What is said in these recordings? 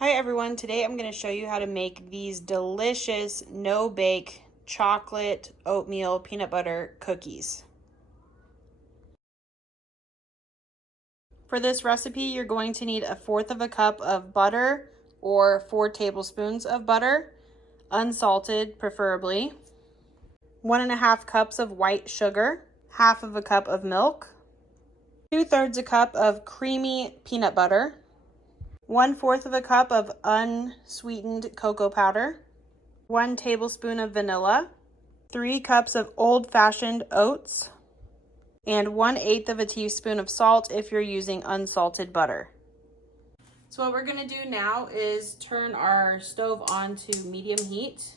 Hi everyone, today I'm going to show you how to make these delicious no-bake chocolate oatmeal peanut butter cookies. For this recipe, you're going to need 1/4 cup of butter or 4 tablespoons of butter, unsalted preferably, 1½ cups of white sugar, 1/2 cup of milk, 2/3 cup of creamy peanut butter, 1/4 cup of unsweetened cocoa powder, 1 tablespoon of vanilla, 3 cups of old-fashioned oats, and 1/8 teaspoon of salt if you're using unsalted butter. So what we're going to do now is turn our stove on to medium heat.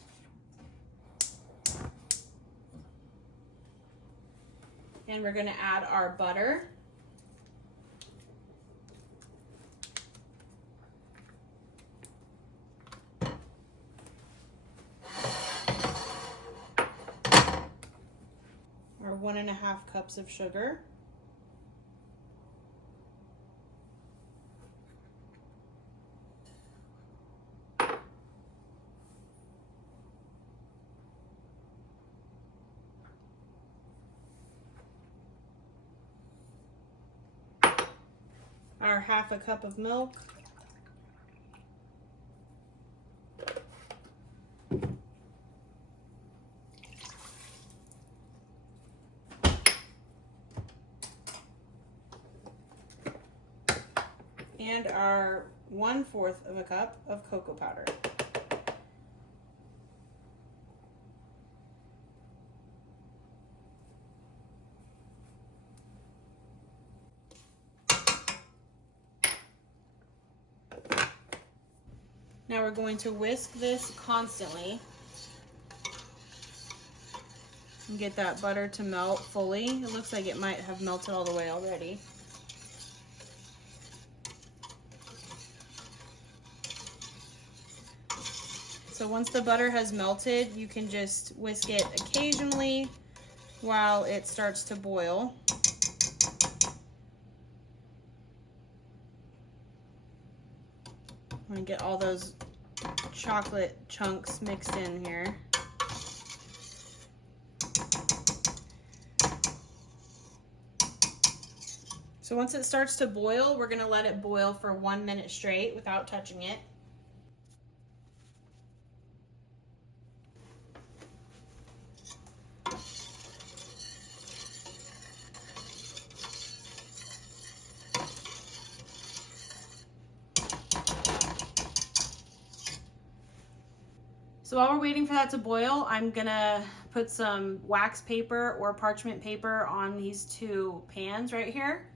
And we're going to add our butter. Our 1½ cups of sugar. Our 1/2 cup of milk. And our 1/4 cup of cocoa powder. Now we're going to whisk this constantly and get that butter to melt fully. It looks like it might have melted all the way already. So once the butter has melted, you can just whisk it occasionally while it starts to boil. I'm going to get all those chocolate chunks mixed in here. So once it starts to boil, we're going to let it boil for 1 minute straight without touching it. So while we're waiting for that to boil, I'm gonna put some wax paper or parchment paper on these 2 pans right here.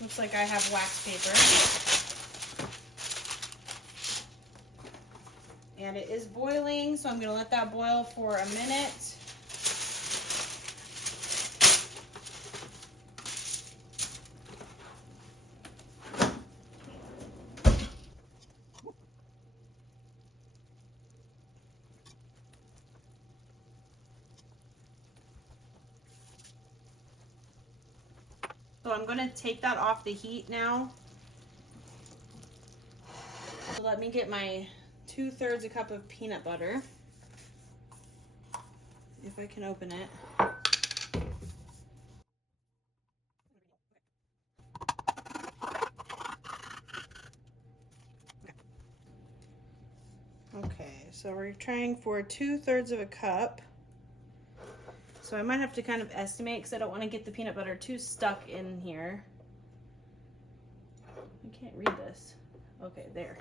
Looks like I have wax paper. And it is boiling, so I'm gonna let that boil for a minute. So I'm going to take that off the heat now. So let me get my 2/3 cup of peanut butter, if I can open it. Okay, so we're trying for 2/3 cup. So I might have to kind of estimate because I don't want to get the peanut butter too stuck in here. I can't read this. Okay, there.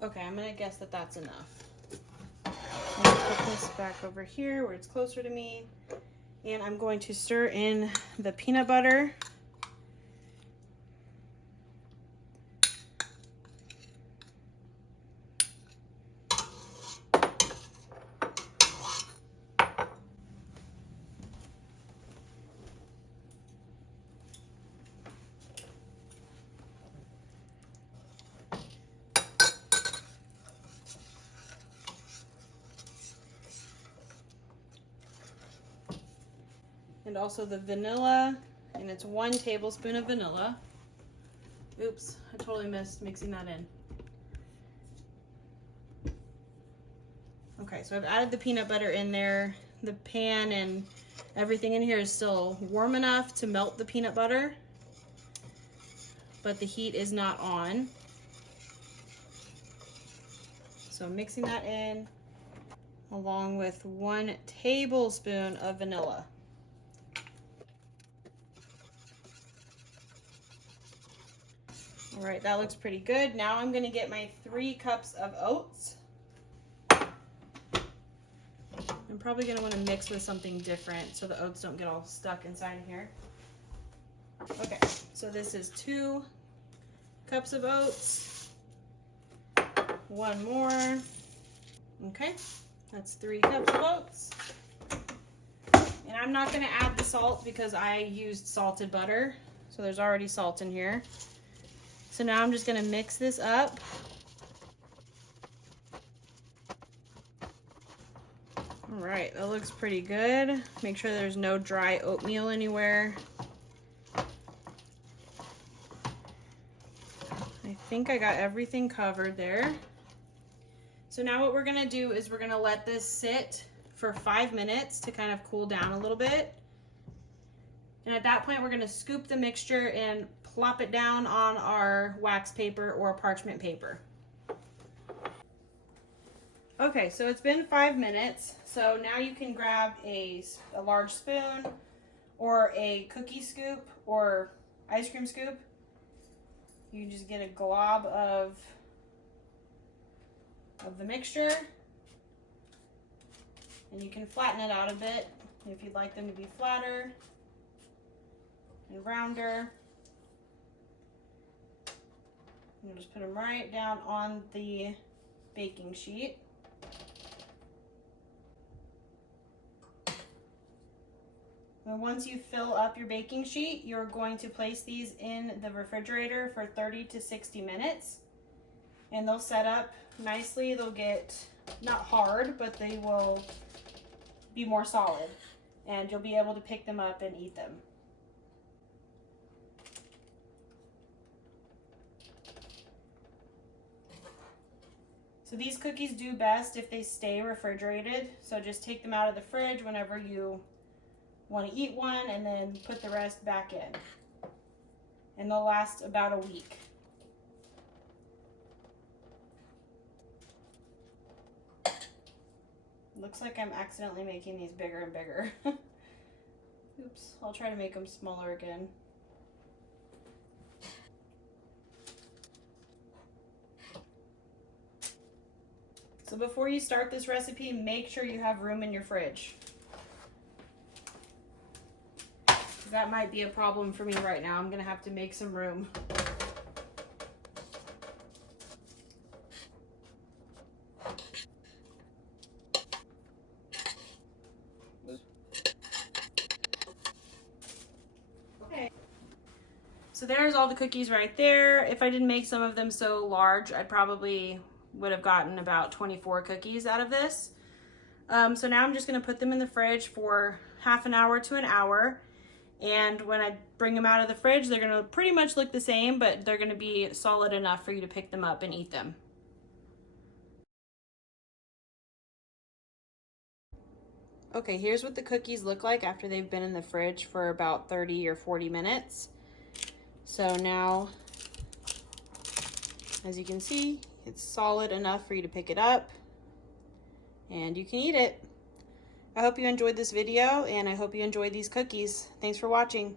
Okay, I'm going to guess that that's enough. I'm going to put this back over here where it's closer to me. And I'm going to stir in the peanut butter. and also the vanilla, and it's 1 tablespoon of vanilla. Oops, I totally missed mixing that in. Okay, so I've added the peanut butter in there. The pan and everything in here is still warm enough to melt the peanut butter, but the heat is not on. So I'm mixing that in along with 1 tablespoon of vanilla. All right, that looks pretty good. Now I'm gonna get my 3 cups of oats. I'm probably gonna wanna mix with something different so the oats don't get all stuck inside of here. Okay, so this is 2 cups of oats. 1 more. Okay, that's 3 cups of oats. And I'm not gonna add the salt because I used salted butter, so there's already salt in here. So now I'm just gonna mix this up. All right, that looks pretty good. Make sure there's no dry oatmeal anywhere. I think I got everything covered there. So now what we're gonna do is we're gonna let this sit for 5 minutes to kind of cool down a little bit. And at that point, we're gonna scoop the mixture and plop it down on our wax paper or parchment paper. Okay, so it's been 5 minutes. So now you can grab a large spoon or a cookie scoop or ice cream scoop. You just get a glob of the mixture, and you can flatten it out a bit if you'd like them to be flatter and rounder. And just put them right down on the baking sheet. And once you fill up your baking sheet, you're going to place these in the refrigerator for 30 to 60 minutes. And they'll set up nicely. They'll get not hard, but they will be more solid. And you'll be able to pick them up and eat them. So these cookies do best if they stay refrigerated. So just take them out of the fridge whenever you want to eat one, and then put the rest back in. And they'll last about a week. Looks like I'm accidentally making these bigger and bigger. Oops, I'll try to make them smaller again. So before you start this recipe, make sure you have room in your fridge. That might be a problem for me right now. I'm gonna have to make some room. Okay. So there's all the cookies right there. If I didn't make some of them so large, I probably would have gotten about 24 cookies out of this. So now I'm just gonna put them in the fridge for half an hour to an hour. And when I bring them out of the fridge, they're gonna pretty much look the same, but they're gonna be solid enough for you to pick them up and eat them. Okay, here's what the cookies look like after they've been in the fridge for about 30 or 40 minutes. So now, as you can see, it's solid enough for you to pick it up and you can eat it. I hope you enjoyed this video, and I hope you enjoyed these cookies. Thanks for watching.